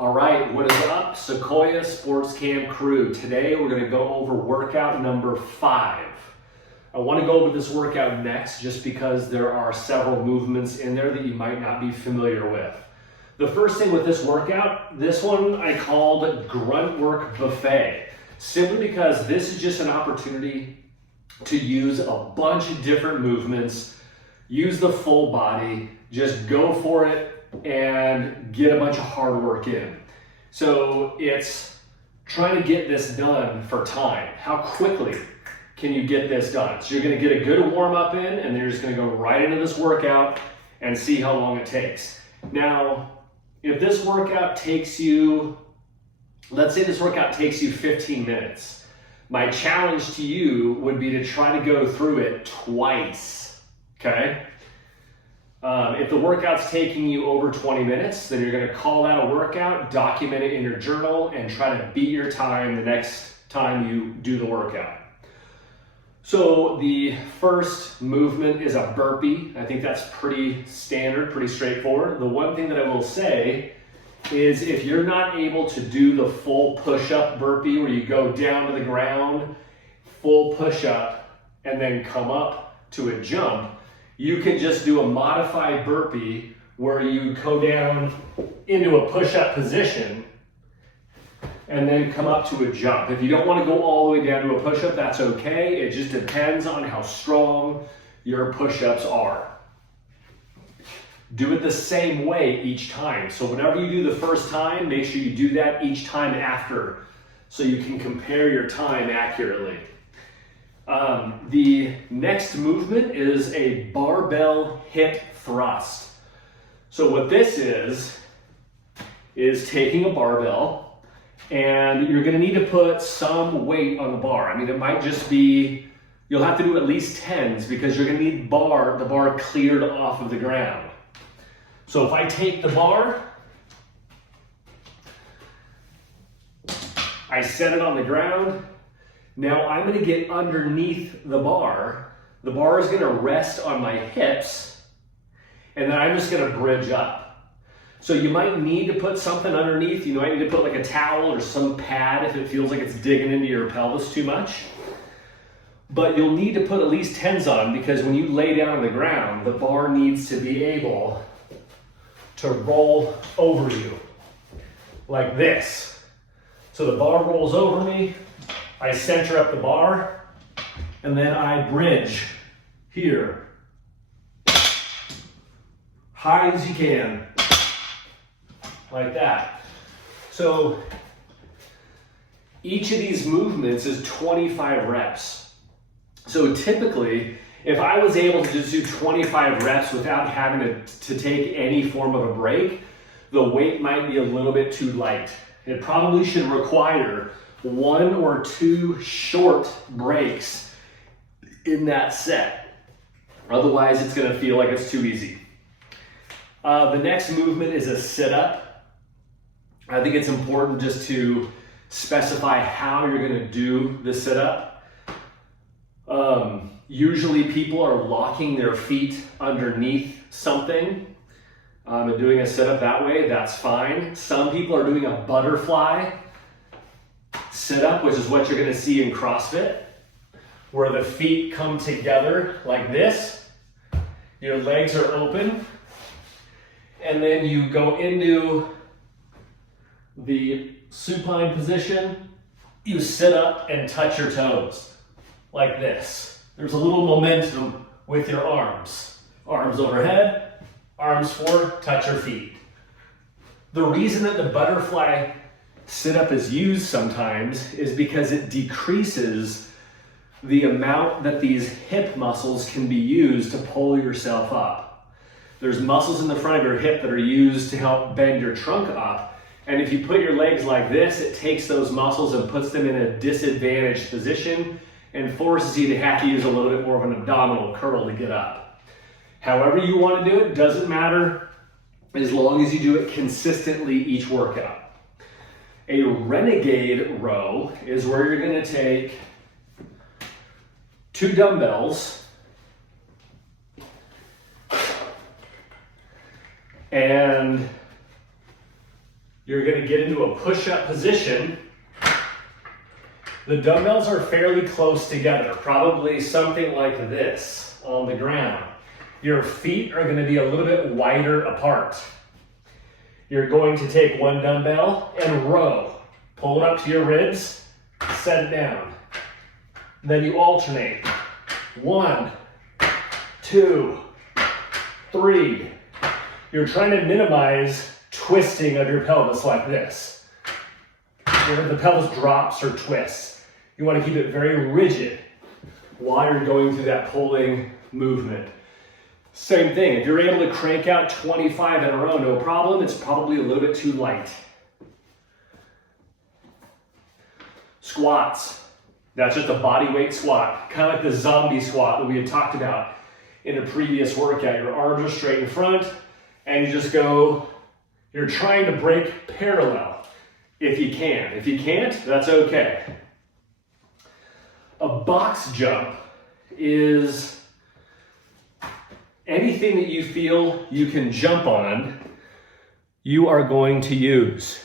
All right, what is up, Sequoia Sports Camp crew? Today we're going to go over workout number 5. I want to go over this workout next just because there are several movements in there that you might not be familiar with. The first thing with this workout, this one I called Grunt Work Buffet, simply because this is just an opportunity to use a bunch of different movements, use the full body, just go for it and get a bunch of hard work in. So it's trying to get this done for time. How quickly can you get this done? So you're going to get a good warm up in, and then you're just going to go right into this workout and see how long it takes. Now, if this workout takes you, let's say this workout takes you 15 minutes. My challenge to you would be to try to go through it twice, okay? If the workout's taking you over 20 minutes, then you're going to call that a workout, document it in your journal, and try to beat your time the next time you do the workout. So the first movement is a burpee. I think that's pretty standard, pretty straightforward. The one thing that I will say is if you're not able to do the full push-up burpee where you go down to the ground, full push-up, and then come up to a jump, you can just do a modified burpee where you go down into a push-up position and then come up to a jump. If you don't want to go all the way down to a push-up, that's okay. It just depends on how strong your push-ups are. Do it the same way each time. So whenever you do the first time, make sure you do that each time after so you can compare your time accurately. The next movement is a barbell hip thrust. So what this is taking a barbell, and you're going to need to put some weight on the bar. I mean, it might just be, you'll have to do at least 10s because you're going to need the bar cleared off of the ground. So if I take the bar, I set it on the ground. Now I'm going to get underneath the bar. The bar is going to rest on my hips, and then I'm just going to bridge up. So you might need to put something underneath. You might need to put like a towel or some pad if it feels like it's digging into your pelvis too much. But you'll need to put at least 10s on because when you lay down on the ground, the bar needs to be able to roll over you like this. So the bar rolls over me. I center up the bar, and then I bridge here. High as you can, like that. So each of these movements is 25 reps. So typically, if I was able to just do 25 reps without having to take any form of a break, the weight might be a little bit too light. It probably should require 1 or 2 short breaks in that set. Otherwise, it's going to feel like it's too easy. The next movement is a sit-up. I think it's important just to specify how you're going to do the sit-up. Usually people are locking their feet underneath something and doing a sit-up that way. That's fine. Some people are doing a butterfly sit-up, which is what you're going to see in CrossFit, where the feet come together like this. Your legs are open, and then you go into the supine position. You sit up and touch your toes like this. There's a little momentum with your arms. Arms overhead, arms forward, touch your feet. The reason that the butterfly sit-up is used sometimes is because it decreases the amount that these hip muscles can be used to pull yourself up. There's muscles in the front of your hip that are used to help bend your trunk up, and if you put your legs like this, it takes those muscles and puts them in a disadvantaged position and forces you to have to use a little bit more of an abdominal curl to get up. However you want to do it, doesn't matter as long as you do it consistently each workout. A renegade row is where you're going to take 2 dumbbells and You're going to get into a push-up position. The dumbbells are fairly close together, probably something like this on the ground. Your feet are going to be a little bit wider apart. You're going to take one dumbbell and row. Pull it up to your ribs, set it down. Then you alternate. 1, 2, 3. You're trying to minimize twisting of your pelvis like this. Where the pelvis drops or twists. You want to keep it very rigid while you're going through that pulling movement. Same thing, if you're able to crank out 25 in a row, no problem. It's probably a little bit too light. Squats. That's just a body weight squat, kind of like the zombie squat that we had talked about in a previous workout. Your arms are straight in front, and you just go, you're trying to break parallel if you can. If you can't, that's okay. A box jump is anything that you feel you can jump on, you are going to use.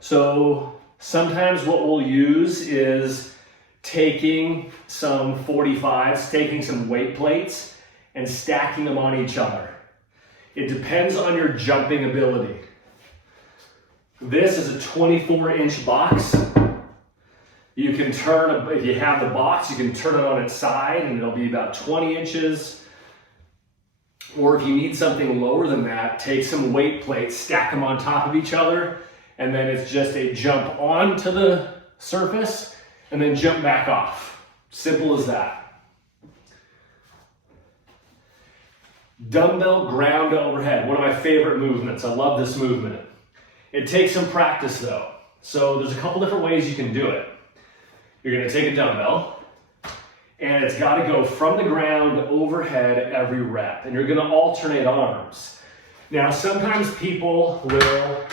So sometimes what we'll use is taking some 45s, taking some weight plates, and stacking them on each other. It depends on your jumping ability. This is a 24-inch box. You can turn, if you have the box, you can turn it on its side and it'll be about 20 inches. Or if you need something lower than that, take some weight plates, stack them on top of each other, and then it's just a jump onto the surface and then jump back off. Simple as that. Dumbbell ground to overhead, one of my favorite movements. I love this movement. It takes some practice though. So there's a couple different ways you can do it. You're gonna take a dumbbell and it's gotta go from the ground overhead every rep. And you're gonna alternate arms. Now, sometimes people will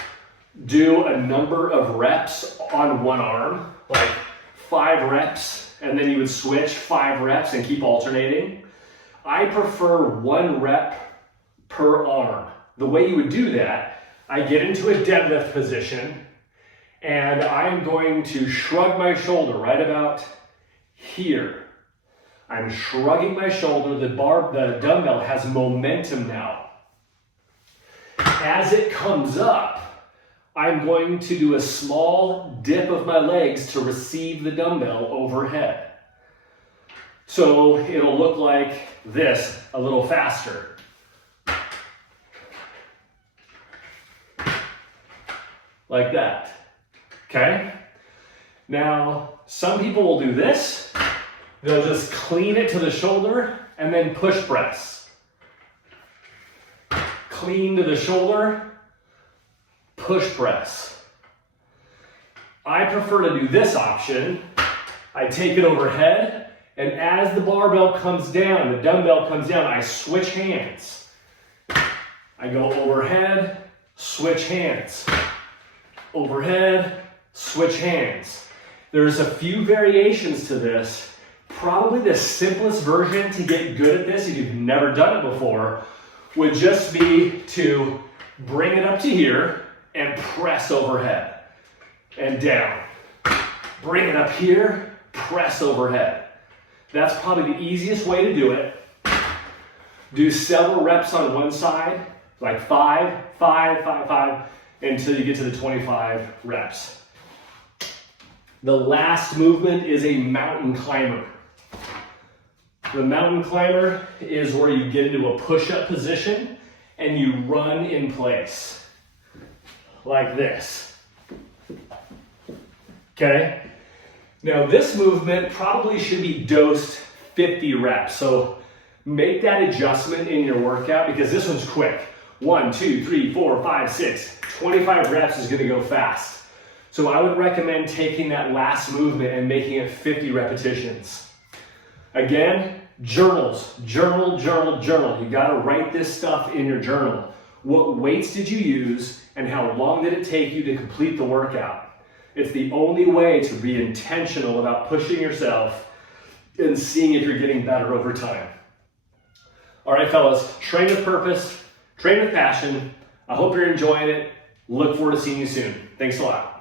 do a number of reps on one arm, like 5 reps, and then you would switch 5 reps and keep alternating. I prefer 1 rep per arm. The way you would do that, I get into a deadlift position and I'm going to shrug my shoulder right about here. I'm shrugging my shoulder. The dumbbell has momentum now. As it comes up, I'm going to do a small dip of my legs to receive the dumbbell overhead. So it'll look like this, a little faster. Like that. Okay? Now, some people will do this. They'll just clean it to the shoulder and then push press. Clean to the shoulder, push press. I prefer to do this option. I take it overhead, and as the barbell comes down, the dumbbell comes down, I switch hands. I go overhead, switch hands. Overhead, switch hands. There's a few variations to this. Probably the simplest version to get good at this, if you've never done it before, would just be to bring it up to here and press overhead and down. Bring it up here, press overhead. That's probably the easiest way to do it. Do several reps on one side, like 5, 5, 5, 5, until you get to the 25 reps. The last movement is a mountain climber. The mountain climber is where you get into a push-up position and you run in place, like this. Okay? Now this movement probably should be dosed 50 reps, so make that adjustment in your workout because this one's quick. 1, 2, 3, 4, 5, 6. 25 reps is gonna go fast. So I would recommend taking that last movement and making it 50 repetitions. Again, journals, journal. You gotta write this stuff in your journal. What weights did you use and how long did it take you to complete the workout? It's the only way to be intentional about pushing yourself and seeing if you're getting better over time. All right, fellas, train with purpose, train with passion. I hope you're enjoying it. Look forward to seeing you soon. Thanks a lot.